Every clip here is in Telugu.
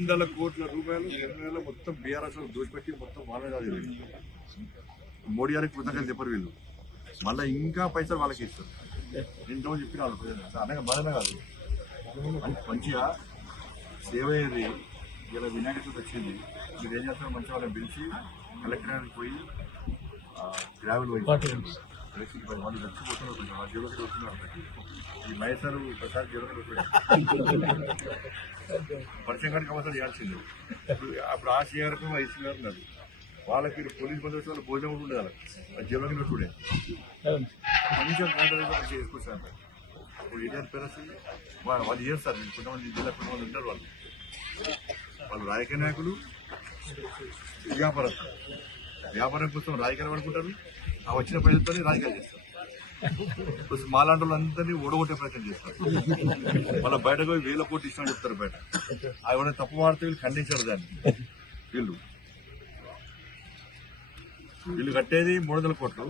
వందల కోట్ల రూపాయలు కేంద్రంలో మొత్తం బీఆర్ఎస్ దోచిపెట్టి మొత్తం వాళ్ళే మోడీ గారికి కృతజ్ఞతలు చెప్పరు వీళ్ళు. మళ్ళీ ఇంకా పైసలు వాళ్ళకి ఇస్తారు. ఎంతో చెప్పిన వాళ్ళు అనగా బాధనే కాదు, మంచిగా సేవ అయ్యేది. ఇలా వినాయక చవితి వచ్చింది, మీరు ఏం చేస్తారు, మంచిగా వాళ్ళని పిలిచి కలెక్టర్ పోయి గ్రావెల్ వాళ్ళు చచ్చిపోతున్నారు, జీవనకి వస్తున్నారు. ఈ మహేశ్వరు ప్రసాద్ జీవనకి పరిచయం కాడికి అవసరం చేయాల్సింది. అప్పుడు ఆ సీఆర్ ఐసీ గారు ఉన్నారు, వాళ్ళకి పోలీస్ బందోబస్తు వాళ్ళు భోజనం కూడా ఉండేది. వాళ్ళ జీవనకి చూడే మంచిగా కౌంటర్ చేసుకొచ్చారు. ఇప్పుడు ఏదైనా పేరస్ వాళ్ళు చేస్తారు. కొంతమంది జిల్లా కొంతమంది ఉంటారు, వాళ్ళు రాజకీయ నాయకులు, వ్యాపారస్తులు. వ్యాపారం కోసం రాజకీయాలు పడుకుంటారు, ఆ వచ్చిన పైసలతో రాజకీయాలు చేస్తారు. మాలాంటి వాళ్ళందరినీ ఓడగొట్టే ప్రయత్నం చేస్తారు. వాళ్ళ బయటకు పోయి 1000 కోట్లు ఇష్టం చెప్తారు. బయట ఆయన తప్పు వాడితే వీళ్ళు ఖండించారు దాన్ని. వీళ్ళు కట్టేది 300 కోట్లు,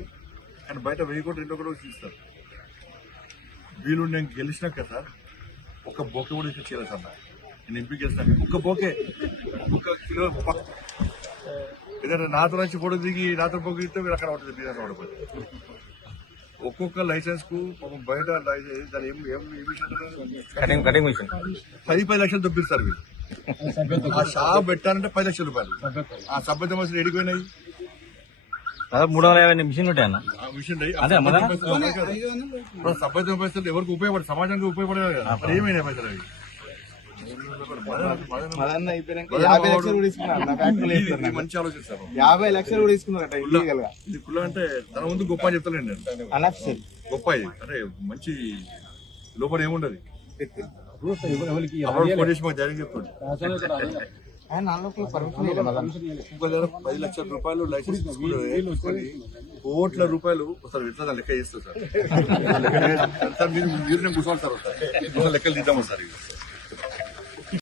కానీ బయట 1000 కోట్లు 2 కోట్లు ఇస్తారు. వీళ్ళు నేను గెలిచినాక సార్ ఒక్క బొకే కూడా ఇచ్చి చేయలేదు సార్. నేను ఎంపీ గెలిచినాక ఒక్క బొకే, 1 కిలో ఏదైనా నాతో నుంచి ఫోటో దిగి నాతో బొక్క ఇస్తే మీరు అక్కడ ఉంటుంది, మీరు అక్కడ పడిపోతుంది. ఒక్కొక్క లైసెన్స్ కు బయట దాని కటింగ్ మిషన్ 10 లక్షలు దొబ్బిస్తారు వీళ్ళు. ఆ షాప్ పెట్టాలంటే 10 లక్షల రూపాయలు. ఆ సభ్యత మనుషులు ఎడిపోయినాయి. 350 మిషన్లు ఉంటాయన్న. మిషన్ సభ్యత పైసలు ఎవరికి ఉపయోగపడదు, సమాజానికి ఉపయోగపడదు కదా. ఏమైనా పైసలు అవి మంచి ఆలోచిస్తారు. 50 లక్షలు కూడా తీసుకున్నారు. ఇది కుల్ల అంటే తన ముందు గొప్ప చెప్తలేండి నేను. గొప్ప ఇది అంటే మంచి లోపల ఏముండదు. ధైర్యం చెప్తాడు. 10 లక్షల రూపాయలు లైసెన్స్ తీసుకుంటే కోట్ల రూపాయలు సార్ ఎట్లా లెక్క చేస్తారు సార్. మీరు కూర్చోవాలి సార్, లెక్కలు తీద్దాము సార్.